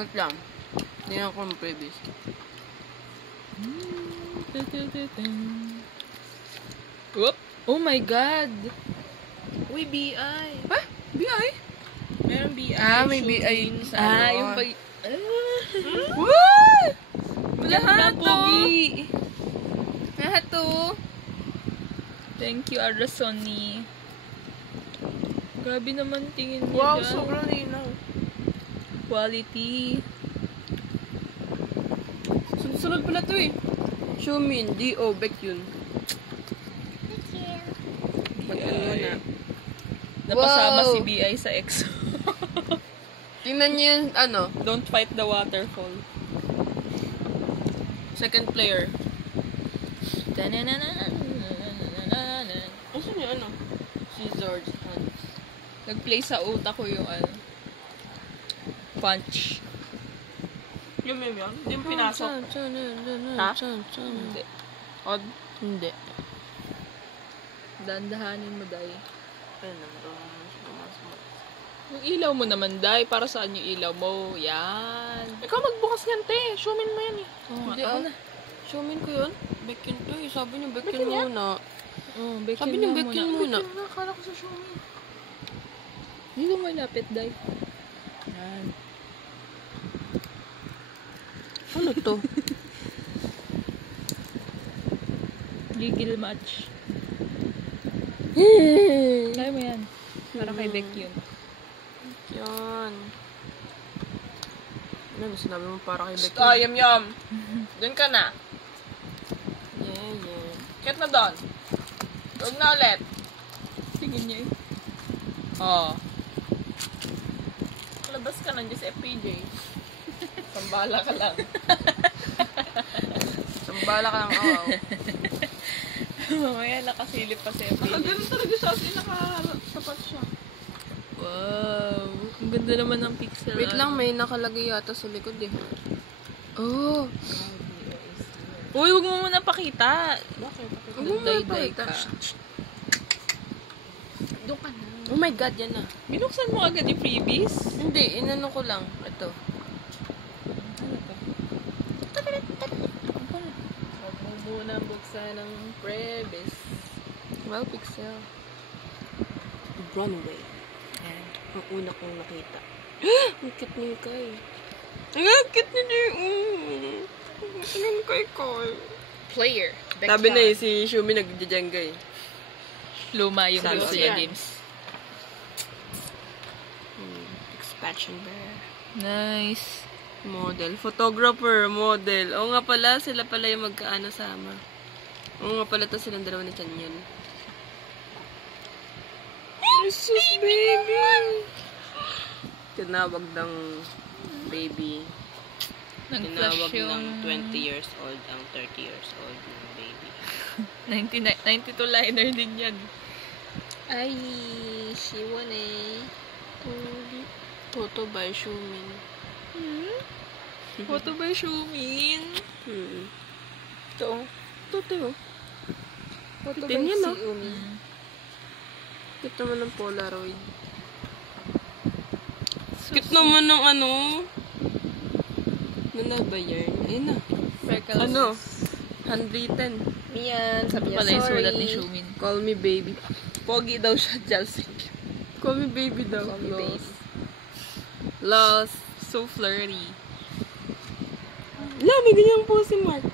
Wait lang. Tingnan ko yung previous. Whoop! Oh my God! Uy, BI! Ha? BI? Meron BI. May BI sa ano. yung pag... Woo! Lahat to! pogi! Lahat to! Thank you, Arasoni. Grabe naman tingin niya Wow, dyan. sobrang linaw. Quality. Sunod pala to eh. Xiaomi, D.O. Baekhyun. Baekhyun muna. Napasama Wow. si BI sa EXO. Tingnan niyo yung ano, Don't fight the waterfall. second player. Asan yung ano? Scissors. Hands. Nag-play sa utak ko yung ano. Punch. Yung meme yun? Hindi mo pinasok? Ha? Hindi. Odd? Hindi. Dandahanin mo, Day. Ano? Yung ilaw mo naman, Day. Para saan yung ilaw mo? Yan. Ikaw magbukas yan, te. Xiaomin mo yan eh. Hindi ako ako na. Xiaomin ko yun? Baekhyun to eh. Sabi niyo Baekhyun Baekhyun yan? muna. Oh, Baekhyun Sabi niyo nga Baekhyun muna. muna. Akala ko sa Xiaomi. Dito mo lapit, Day. Yan. Ano to? Gigil match. Kaya mo yan. Para kay Baekhyun. Yan. Ano sinabi mo para kay Baekhyun? Oh, yum. Doon ka na. Yeah. Kit na doon. Huwag na ulit. Tingin niya eh. Oh. Labas ka na dyan sa FPJ. Sambala ka lang. Sambala ka ng awaw. Mamaya nakasilip pa si FPJ. Ganun talaga siya. Nakatapat siya. Wow. Ang ganda naman ng pixel. Wait lang, may nakalagay yata sa likod eh. Oh. Uy, huwag mo muna pakita. Huwag mo Day-day mapalita. ka. Doon ka na. Oh my God, yan na. Binuksan mo agad yung freebies? Hindi, inano ko lang. Ito. Huwag mo muna buksan ng previs. Wow, pixel. Runaway. Ayan. Ang una kong nakita. Ang cute ni Kai. Ang cute ni Ang Kai Kai. Player. Sabi na eh, si Xiaomi nagjajenga eh. Luma yung Seryoso gusto yan. niya games. Expansion bear. Nice. Model. Photographer. Model. Oo nga pala, sila pala yung magkaano sama. Oo nga pala, to silang dalawa ni Chanyeol. Jesus, baby! Tinawag ng baby. Nag-flash Tinawag yung... ng 20 years old ang 30 years old ng baby. 92 liner din yan. Ay, Shiwane. Photo by Xiaomi. Photo by Xiaomin. Ito. Ito. Photo Tingnan by yan, no? Xiaomi. Cute naman ng Polaroid. Cute naman ng ano. Ano ba yan? Ayun na. Freckles. Ano? Handwritten. Mian, sabi Ito pala yung sulat ni Xiaomin. Call me baby. Pogi daw siya, Jelsik. Call me baby daw. Call me babe. Lost. So flirty. La, may ganyan po si Mark.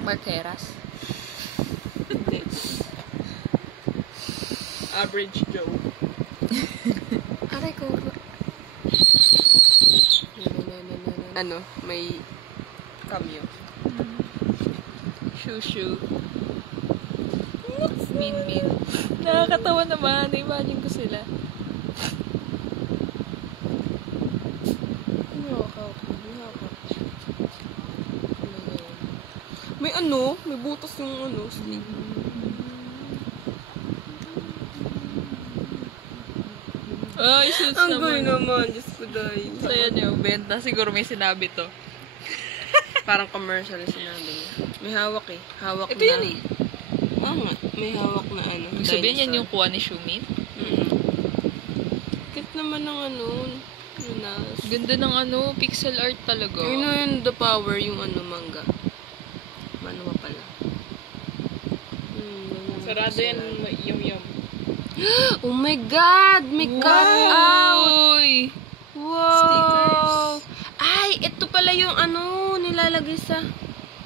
Marqueras. Hindi. Average Joe. Aray ko. Ano? May cameo. Shushu. Min. Nakakatawa naman. Imagine ko sila. May ano? May butas yung ano? Sleeve. Ay, suits Ang galing naman. naman. Diyos ko dahil. So, yan yung benta. Siguro may sinabi to. Parang commercial yung sinabi niya. May hawak eh. Hawak Ito na. yan eh. Oo nga. May hawak na ano. Ibig sabihin yan dinosaur. yung kuha ni Xiaomi. Mm-mm. Cute naman ng ano, Lunas. Ganda ng ano, pixel art talaga. Yun na yun, The Power, yung ano, manga. Manwa pala. Sarado yan, yum-yum. Oh my God! May cut out! Uy! Wow! Stickers. Ay, ito pala yung ano, nilalagay sa...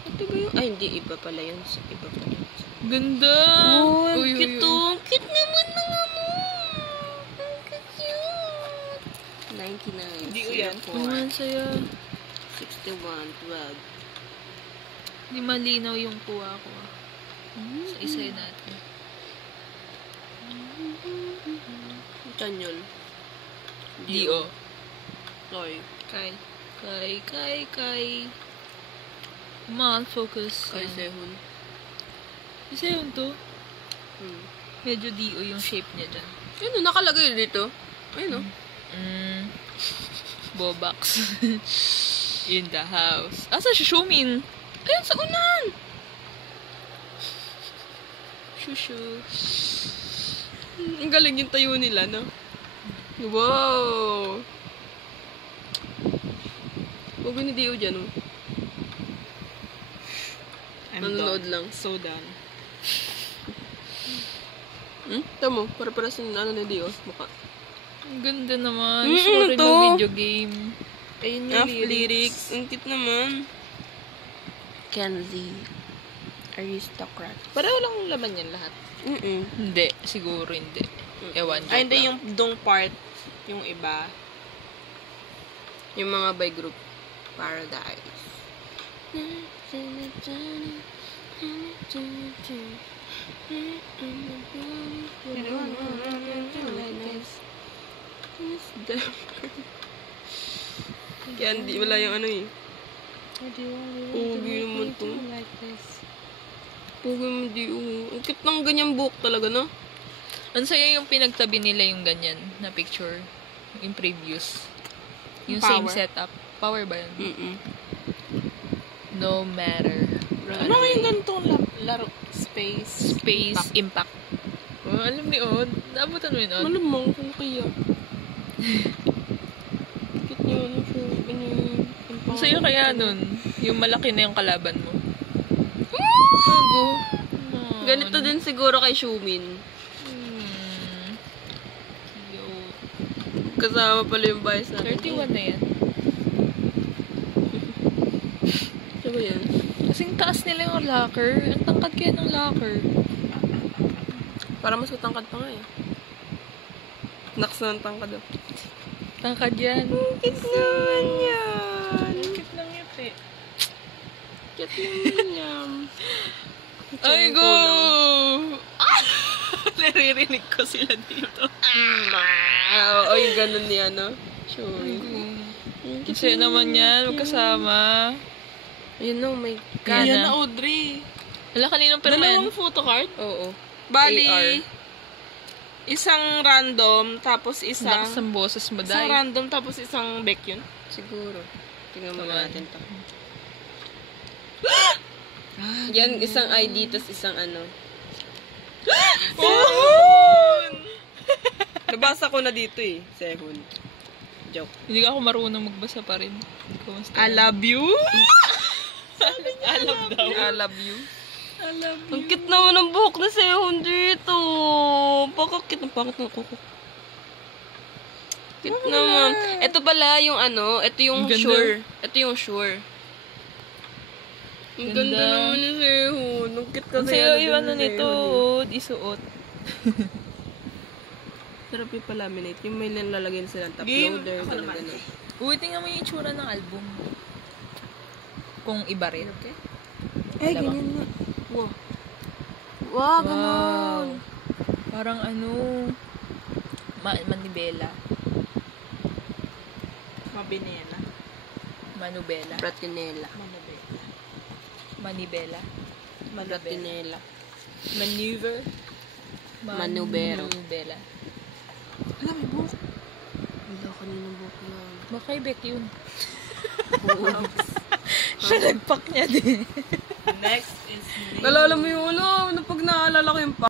Ito ba yung... Ay, hindi. Iba pala yun. Iba pala yun. Ganda! Oh, ang Uy, uy, cute uy. oh. Ang cute naman ng ano. Ang cute. 99. Hindi ko yan. Ang saya. 61. 12. Di malinaw yung kuha ko. Sa isa natin. Chanyol. Dio. Sorry. Kai. Come on, focus. Kay Sehun. Isa yun to. Hmm. Medyo Dio yung shape niya dyan. Ano, nakalagay dito? Ayun oh. Bobax. In the house. Asa si Shumin? Ayun, sa unan! Shushu. Ang galing yung tayo nila, no? Wow! Huwag ni Dio dyan, oh. Nanonood lang. So done. Tamo, para sa ano ni Dio, mukha. Ang ganda naman. Mm, Sorry ito. na video game. Ayun yung Lyrics. Ang cute naman. Kenzie. Aristocrat. Pareho lang laman yan lahat. Hindi. Siguro hindi. Ewan. Ay, hindi yung dong part. Yung iba. Yung mga by group. Paradise. Kaya hindi wala yung ano eh. Pogi naman to. Pogi mo di Ang cute ng ganyang book talaga, no? Ang saya yung pinagtabi nila yung ganyan na picture. Yung previous. Yung same Power. setup. Power ba yun? Mm-mm. No matter. Ano nga yung ganitong laro? Space. Space impact. Oh, alam ni Od. Naabutan mo yun, Od? Malamang, ano kaya? Cute niya, ano siya, Ang saya kaya nun. Yung malaki na yung kalaban mo. Sago. Ganito din siguro kay Shumin. Cute. Kasama pala yung bias natin. 31 na yan. Ano ba yan? Kasing taas nila yung locker. Ang tangkad kaya ng locker. Para mas matangkad pa nga eh. Naks na ang tangkad oh. Tangkad yan. Cute naman yan. Cute lang yun eh. Cute naman yan. Ay, go! Naririnig ko sila dito. Oo, yung ganun niya, no? Sure. Kasi naman yan, magkasama. Ayun no, may Yan Yan na. na, Audrey. Wala kaninong pero yan. Dalawang photocard. Oo. Bali, AR. isang random, tapos isang... Lakas ang boses mo, Isang Day. random, tapos isang back yun. Siguro. Tingnan mo Naman. natin to. Yan, isang ID, tas isang ano. Sehun! Nabasa ko na dito eh. Sehun. Joke. Hindi ka ako marunong magbasa pa rin. Kumusta? I love you. I love daw. I love you. I love you. Ang cute naman ng buhok na Sehun dito. Pakakit ng pakit ng kuko. Cute naman. Ito pala yung ano, ito yung Ang ganda. sure. Ito yung sure. Ang ganda Ganda. naman ni Sehun. Ang cute kasi. Ang sayo yung ano din ni nito, Sehun eh. isuot. Sarap yung palaminate. Yung may nilalagyan silang top Game. loader. Ako Ganun, naman. ganun. Uy, tingnan mo yung itsura ng album. Kung iba rin. Ay, Dalawa. ganyan nga. Wow. Wow, ganun. Parang ano, manibela. Mabinela. Manubela. Pratinela. Manabela. Manibela. Pratinela. Maneuver. Manubero. Manubela. Alam, may buhok. Wala kanina buhok yan. Baka Beck yun. Oo. Siya nagpak niya din. Next is... Nalala mo yung ano, pag naalala ko yung